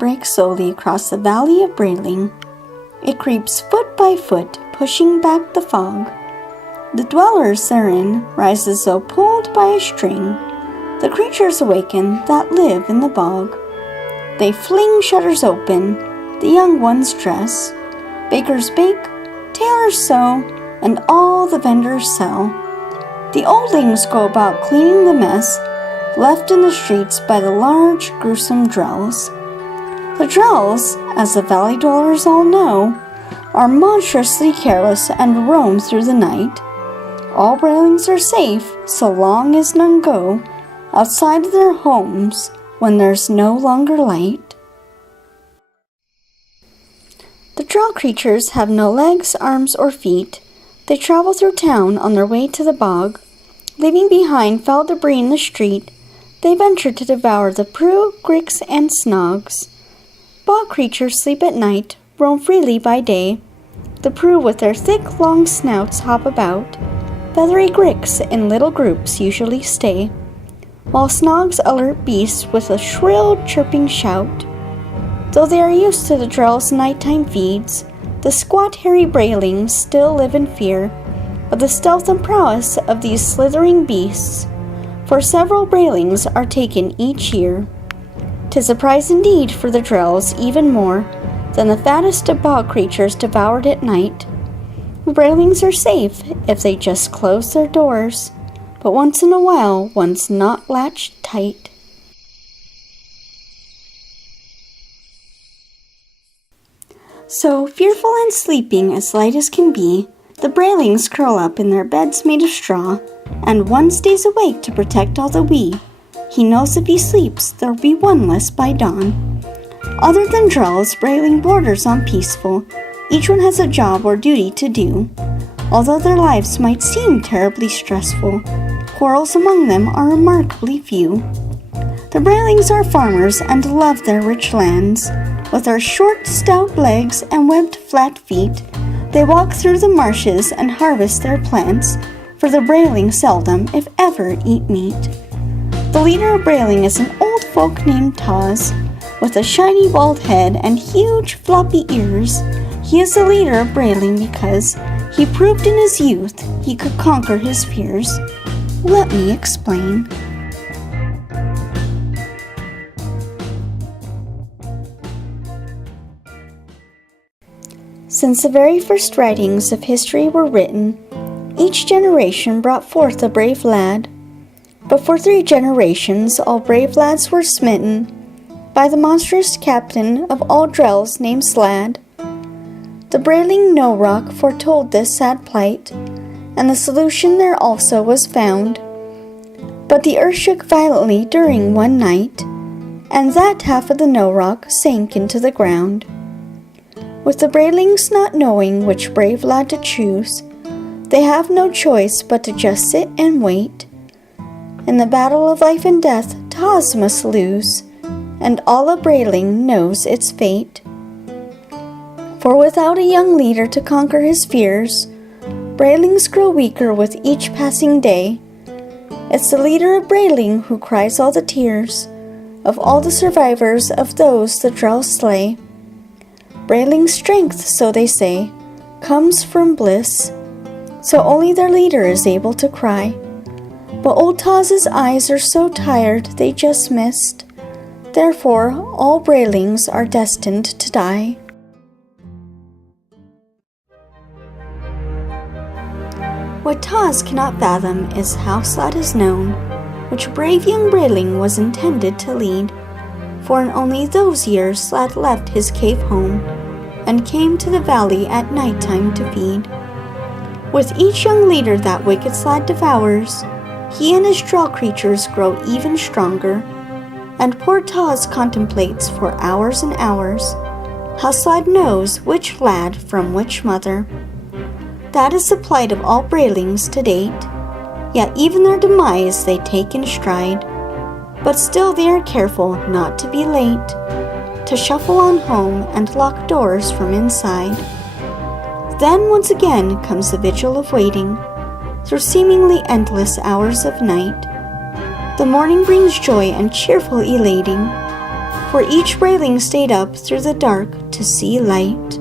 breaks slowly across the valley of Brayling. It creeps foot by foot, pushing back the fog. The dwellers therein rise as though pulled by a string. The creatures awaken that live in the bog. They fling shutters open, the young ones dress. Bakers bake, tailors sew, and all the vendors sell. The oldlings go about cleaning the mess left in the streets by the large, gruesome drells. The drells, as the valley dwellers all know, are monstrously careless and roam through the night. All Braylings are safe so long as none go outside their homes when there's no longer light. The drell creatures have no legs, arms, or feet. They travel through town on their way to the bog. Leaving behind foul debris in the street, they venture to devour the prue, gricks, and snogs. Bog creatures sleep at night, roam freely by day. The prue with their thick, long snouts hop about. Feathery gricks in little groups usually stay, while snogs alert beasts with a shrill, chirping shout. Though they are used to the drell's nighttime feeds, the squat, hairy Braylings still live in fear of the stealth and prowess of these slithering beasts, for several Braylings are taken each year. 'Tis a prize indeed for the drells, even more than the fattest of bog creatures devoured at night. Braylings are safe if they just close their doors, but once in a while one's not latched tight. So, fearful and sleeping as light as can be, the Braylings curl up in their beds made of straw, and one stays awake to protect all the wee. He knows if he sleeps, there'll be one less by dawn. Other than drells, Brayling borders on peaceful. Each one has a job or duty to do. Although their lives might seem terribly stressful, quarrels among them are remarkably few. The Braylings are farmers and love their rich lands. With their short, stout legs and webbed, flat feet, they walk through the marshes and harvest their plants, for the Brayling seldom, if ever, eat meat. The leader of Brayling is an old folk named Taz, with a shiny bald head and huge floppy ears. He is the leader of Brayling because he proved in his youth he could conquer his fears. Let me explain. Since the very first writings of history were written, each generation brought forth a brave lad. But for 3 generations all brave lads were smitten by the monstrous captain of all drells named Slad. The Brayling No Rock foretold this sad plight, and the solution there also was found. But the earth shook violently during one night, and that half of the No Rock sank into the ground. With the Braylings not knowing which brave lad to choose, they have no choice but to just sit and wait. In the battle of life and death, Taz must lose, and all a Brayling knows its fate. For without a young leader to conquer his fears, Braylings grow weaker with each passing day. It's the leader of Brayling who cries all the tears of all the survivors of those the drells slay. Brayling's strength, so they say, comes from bliss, so only their leader is able to cry. But old Taz's eyes are so tired they just missed. Therefore, all Braylings are destined to die. What Taz cannot fathom is how Slad is known, which brave young Brayling was intended to lead. For in only those years Slad left his cave home, and came to the valley at night time to feed. With each young leader that wicked Slad devours, he and his drell creatures grow even stronger, and poor Taz contemplates for hours and hours how Slad knows which lad from which mother. That is the plight of all Braylings to date, yet even their demise they take in stride. But still they are careful not to be late, to shuffle on home and lock doors from inside. Then once again comes the vigil of waiting, through seemingly endless hours of night. The morning brings joy and cheerful elating, for each Brayling stayed up through the dark to see light.